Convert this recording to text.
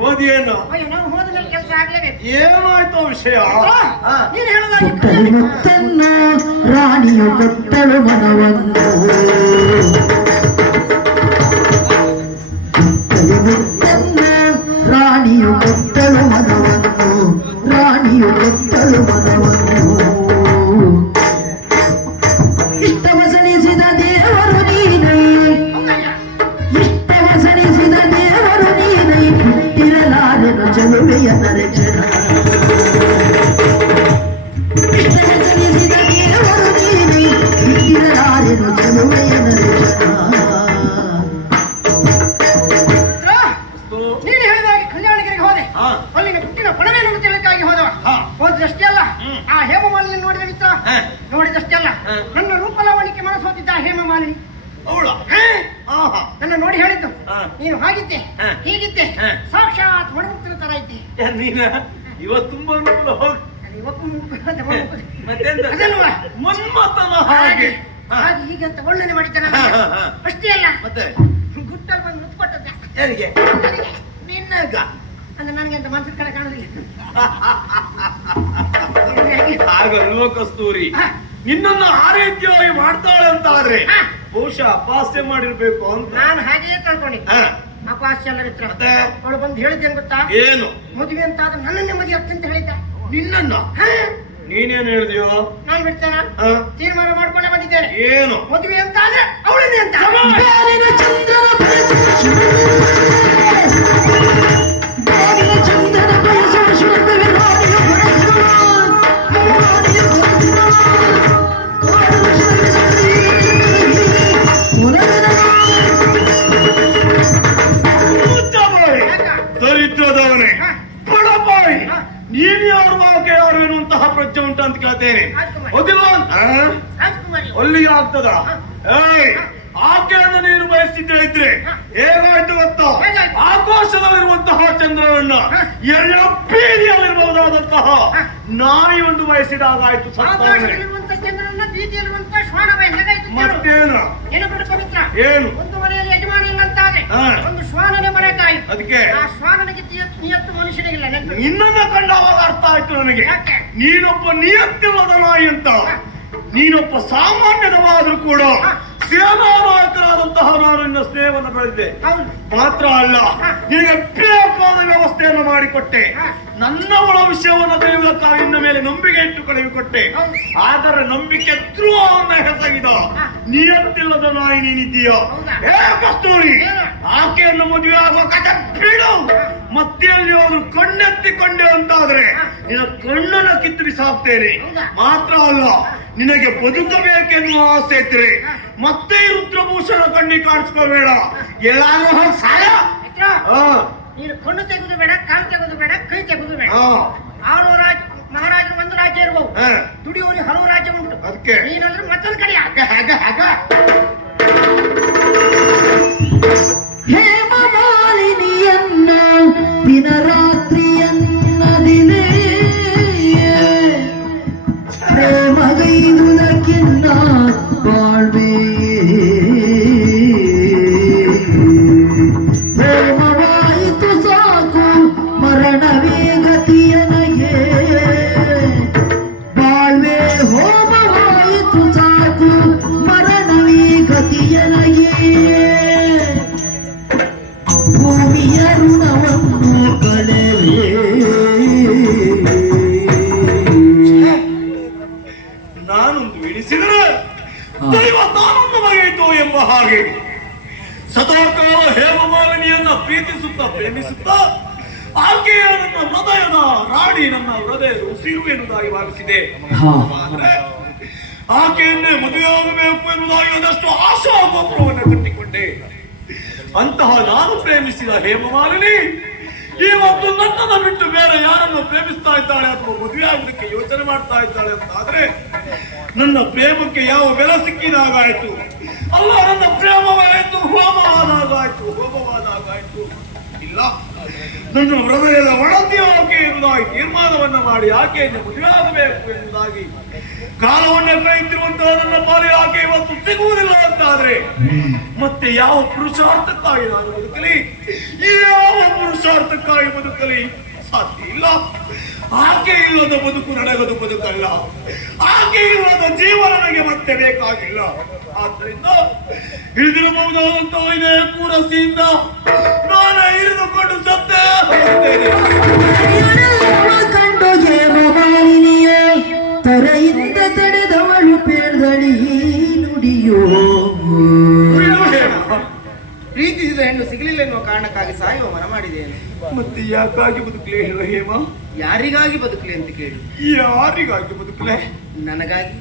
ಓದಿಯೇನು ಅಯ್ಯೋ ನಾವು ಹೋದ ಮೇಲೆ ಕೆಲಸ ಆಗ್ಲೇಬೇಕು ಏನಾಯ್ತು ವಿಷಯ ಹಾ. ನೀನು ಹೇಳೋದಾಗಿ ಕೊಟ್ಟಳು ಮುತ್ತನ್ನು ರಾಣಿಯು ಕೊಟ್ಟಳು ಮನವನ್ನು ಕೊಟ್ಟಳು ಮುತ್ತನ್ನು ರಾಣಿಯು ಕೊಟ್ಟಳು ಮನವನ್ನು ರಾಣಿಯು ಕೊಟ್ಟಳು ಮನವನ್ನು ಚಲುವೆಯ ನರಚನ ಸಣಿಸಿದ ದೇವರು ನೀನೇ ಕಲ್ಯಾಣಗಿರಿಗೆ ಹೋದೆ ಹಾ. ಅಲ್ಲಿನ ಹುಟ್ಟಿನ ಪಣವೇನು ತಿಳಿಯಕ್ಕಾಗಿ ಹೋದವ ಹಾ. ಹೋದ್ರಷ್ಟೇ ಅಲ್ಲ ಆ. ನೋಡಿದಷ್ಟೇ ಅಲ್ಲ ನನ್ನ ರೂಪಲಾವಣಿಕೆ ಹೇಮಮಾಲಿನಿ ಅವಳ. ನನ್ನ ನೋಡಿ ಹೇಳಿದ್ದು. ನೀನು ಹಾಗಿದ್ದೆ. ಹೀಗಿದ್ದೆ. ಸಾಕ್ಷಾತ್ ಮಣಮುಕ್ತಿನ ತರ ಇದ್ದೆ. ಏ, ನೀನ? ಇವತ್ತು ತುಂಬಾ ಹೋಗ್. ಹಾಗೆ. ಹಾಗೆ. ಅಂತ ಮಾಡಿದ್ದಾನೆ ಹಾ, ಹಾ. ಅಷ್ಟೇ ಅಲ್ಲ. ಮತ್ತೆ? ಗುಟ್ಟಲ್ಲಿ ಬಂದು ಮುತ್ಕೊಟ್ಟದ್ದೆ ಯಾರಿಗೆ? ನಿನ್ನಗ ಅಂದ್ರೆ ನನಗೆ ಅಂತ ಮನಸ್ಸಿನ ಕಡೆ ಕಾಣೋದಿಲ್ಲ. ಆಗ ಕಸ್ತೂರಿ. ನಿನ್ನನ್ನು ಆರೋಗ್ಯವಾಗಿ ಮಾಡ್ತಾಳೆ ಅಂತ ಆದ್ರೆ. ಬಹುಶಃ ಅಪಾಸ್ಯ ಮಾಡಿರ್ಬೇಕು ಅಂತ. ನಾನು ಹಾಗೆಯೇ ಕಳ್ಕೊಂಡೆ ಹಾ. ಅಪಾಸ್ಯ ಎಲ್ಲ ಇತ್ರ ಮತ್ತೆ? ಅವಳು ಬಂದು ಹೇಳಿದ್ದೇನು ಗೊತ್ತಾ? ಏನು? ಮದುವೆ ಅಂತ ಆದ್ರೆ ನನ್ನನ್ನೇ ಮದುವೆ ಅಂತ ಹೇಳಿದ್ದ. ನಿನ್ನನ್ನ? ನೀನೇನ್ ಹೇಳಿದ್ಯೋ? ನಾನು ಬಿಡ್ತೇನ? ತೀರ್ಮಾನ ಮಾಡ್ಕೊಂಡೇ ಬಂದಿದ್ದೇನೆ. ಏನು? ಮದುವೆ ಅಂತ ಆದ್ರೆ ಅವಳನ್ನೇ ಅಂತ. ಚಂದ್ರನ ಎನ್ನುವಂತಹ ಉಂಟು ಅಂತ ಕೇಳ್ತೇನೆ ಆಯ್ತು? ರಾಜ್ಕುಮಾರಿ ಆಗ್ತದ ಏಯ್ ಆಕೆಯನ್ನು ನೀನು ಬಯಸಿದ್ದೆ ಇದ್ರೆ. ಹೇಗಾಯ್ತು ಗೊತ್ತಾ? ಆಕಾಶದಲ್ಲಿರುವಂತಹ ಚಂದ್ರನನ್ನ. ಎಲ್ಲ ಬೀದಿಯಲ್ಲಿರಬಹುದಾದಂತಹ. ನಾಯಿ ಒಂದು ಬಯಸಿದಾಗಾಯ್ತು ಸತ್ತವನೇ ಆಕಾಶದಲ್ಲಿರುವಂತ ಚಂದ್ರನ ಬೀದಿಯಲ್ಲಿರುವಂತ ಶ್ವಾನವ ಹೇಗಾಯ್ತು. ಮತ್ತೇನು? ಏನು ಬಿಡು ಪವಿತ್ರ ಏನು? ಒಂದು ಮನೆಯಲ್ಲಿ ಯಜಮಾನ ಇಲ್ಲ ಅಂತಾದ್ರೆ ಒಂದು ಶ್ವಾನನೇ ಮನೆ ತಾಯಿ ಅದಕ್ಕೆ? ಆ ಶ್ವಾನನಿಗೆ ನಿಯತ್ತು ನಿಯತ್ತು ಮನುಷ್ಯನಿಗಿಲ್ಲ ನೆನಪು. ನಿನ್ನನ್ನ ಕಂಡಾಗ ಅರ್ಥ ಆಯ್ತು ನನಗೆ? ನೀನೊಬ್ಬ ನಿಯತ್ತಿಲ್ಲದ ನಾಯಿ ಅಂತ. ನೀನೊಬ್ಬ ಸಾಮಾನ್ಯದವಾದ್ರೂ ಕೂಡ. ಸೇನಾ ನಾನು ನಿನ್ನ ಸ್ನೇಹವನ್ನು ಬೆಳೆದಿದೆ ಮಾತ್ರ ಅಲ್ಲ ಈಗ ಬೇಕಾದ ವ್ಯವಸ್ಥೆಯನ್ನು ಮಾಡಿಕೊಟ್ಟೆ. ನನ್ನ ಒಳ ವಿಷಯವನ್ನು ತಿಳಿಯುವುದಕ್ಕಾಗಿ ನಿನ್ನ ಮೇಲೆ ನಂಬಿಕೆ ಇಟ್ಟು ಕಳುಹಿಕೊಟ್ಟೆ. ಆದರೆ ನಂಬಿಕೆ ಧ್ರುವವನ್ನ ಹೆಸಗಿದ. ನಿಯತ್ತಿಲ್ಲದ ನಾಯಿ ನೀನಿದ್ದೀಯ? ಏ ಕಸ್ತೂರಿ? ಆಕೆಯನ್ನು ಮದುವೆ ಆಗುವ ಕಥೆ ಬಿಡು. ಮತ್ತೆ ಅಲ್ಲಿ ಅವನು ಕಣ್ಣೆತ್ತಿಕೊಂಡೆ ಅಂತಾದ್ರೆ. ನಿನ್ನ ಕಣ್ಣನ್ನ ಕಿತ್ತು ಬಿಸಾಕ್ತೇನೆ? ಮಾತ್ರ ಅಲ್ಲ ನಿನಗೆ ಬದುಕಬೇಕೆನ್ನುವ ಆಸೆ ಇದ್ರೆ ಮತ್ತೆ ರುದ್ರಭೂಷಣ ಕಣ್ಣಿ ಕಾಣಿಸ್ಕೋಬೇಡ. ಎಲ್ಲಾದ್ರೂ ಹಾಗೆ ಸಾಯ. ನೀನು ಕಣ್ಣು ತೆಗೆದು ಬೇಡ ಕಾಲು ತೆಗೆದು ಬೇಡ ಕೈ ತೆಗೆದು ಬೇಡ. ಹಾ, ಆಳುವ ರಾಜ ಮಹಾರಾಜರು ಒಂದು ರಾಜ್ಯ ಇರಬಹುದು ದುಡಿಯೋರಿ ಹಲವು ರಾಜ್ಯ ಉಂಟು. ಅದಕ್ಕೆ. ನೀನಂದ್ರೆ ಮತ್ತೊಂದು ಕಡೆ ಹಾಗೆ ಹಾಗೆ ಹಾಗೆ. ಬಾಳ್ವೆ. ಪ್ರೇಮವಾಯಿತು ಸಾಕು ಮರಣವೇ ಗತಿಯನಗೆ. ಬಾಳ್ವೆ ಹೋಮವಾಯಿತು ಸಾಕು ಮರಣವೇ ಗತಿಯನಗೆ. ಭೂಮಿಯ ಋಣವನ್ನು ಹಾಗೆ ಸದಾಕಾಲ ಹೇಮಮಾಲಿನಿಯನ್ನ ಪ್ರೀತಿಸುತ್ತಾ ಪ್ರೇಮಿಸುತ್ತಾ ಆಕೆಯ ನನ್ನ ಹೃದಯದ ರಾಣಿ ನನ್ನ ಹೃದಯದ ಉಸಿರು ಎನ್ನುವುದಾಗಿ ಭಾವಿಸಿದೆ ಹಾ. ಆದ್ರೆ ಆಕೆಯನ್ನೇ ಮದುವೆಯಾಗಬೇಕು ಎನ್ನುವುದಾಗಿ ಒಂದಷ್ಟು ಆಶಾ ಗೋಪುರವನ್ನು ಕಟ್ಟಿಕೊಂಡೆ ಅಂತಹ ನಾನು ಪ್ರೇಮಿಸಿದ ಹೇಮಮಾಲಿನಿ ಇವತ್ತು ನನ್ನನ್ನು ಬಿಟ್ಟು ಪ್ರೇಮಿಸ್ತಾ ಇದ್ದಾಳೆ ಅಥವಾ ಮದುವೆ ಆಗುವುದಕ್ಕೆ ಯೋಚನೆ ಮಾಡ್ತಾ ಇದ್ದಾಳೆ ಅಂತ ಆದ್ರೆ ನನ್ನ ಪ್ರೇಮಕ್ಕೆ ಯಾವ ಬೆಲೆ ಸಿಕ್ಕಿದಾಗಾಯ್ತು? ಅಲ್ಲ, ನನ್ನ ಪ್ರೇಮವಾಯಿತು ಹೋಮವಾದಾಗಾಯ್ತು ಹೋಮವಾದಾಗಾಯ್ತು ಇಲ್ಲ. ನನ್ನ ಹೃದಯದ ಒಳತಿ ಆಕೆ ಎಂಬುದಾಗಿ ತೀರ್ಮಾನವನ್ನ ಮಾಡಿ ಆಕೆಯನ್ನು ಮದುವೆಯಾಗಬೇಕು ಎಂಬುದಾಗಿ ಕಾಲವನ್ನ ಕೈತಿರುವಂತಹ ನನ್ನ ಪಾಲಿಗೆ ಆಕೆ ಇವತ್ತು ಸಿಗುವುದಿಲ್ಲ ಅಂತಾದ್ರೆ ಮತ್ತೆ ಯಾವ ಪುರುಷಾರ್ಥಕ್ಕಾಗಿ ನಾನು ಬದುಕಲಿ? ಯಾವ ಪುರುಷಾರ್ಥಕ್ಕಾಗಿ ಬದುಕಲಿ? ಸಾಧ್ಯ ಇಲ್ಲ. ಆಕೆ ಇಲ್ಲದ ಬದುಕು ನಡೆಯದು ಬದುಕಲ್ಲ. ಆಕೆ ಇಲ್ಲದ ಜೀವನ ನನಗೆ ಮತ್ತೆ ಬೇಕಾಗಿಲ್ಲ. ಆದ್ದರಿಂದ ಹಿಡಿದಿರಬಹುದಾದಂತಹ ಇದೇ ಕೂರಸಿಯಿಂದ ನಾನು ಹಿಡಿದುಕೊಂಡು ಸತ್ತೇ. ಪ್ರೀತಿಸಿದ ಹೆಣ್ಣು ಸಿಗಲಿಲ್ಲ ಎನ್ನುವ ಕಾರಣಕ್ಕಾಗಿ ಸಾಯುವ ಮನ ಮಾಡಿದ್ದೇನೆ ಮತ್ತೆ ಯಾಕಾಗಿ ಬದುಕಲೇ ಹೇಳುವ ಹೇಮ? ಯಾರಿಗಾಗಿ ಬದುಕಲಿ ಅಂತ ಕೇಳಿ? ಯಾರಿಗಾಗಿ ಬದುಕಲೆ? ನನಗಾಗಿ.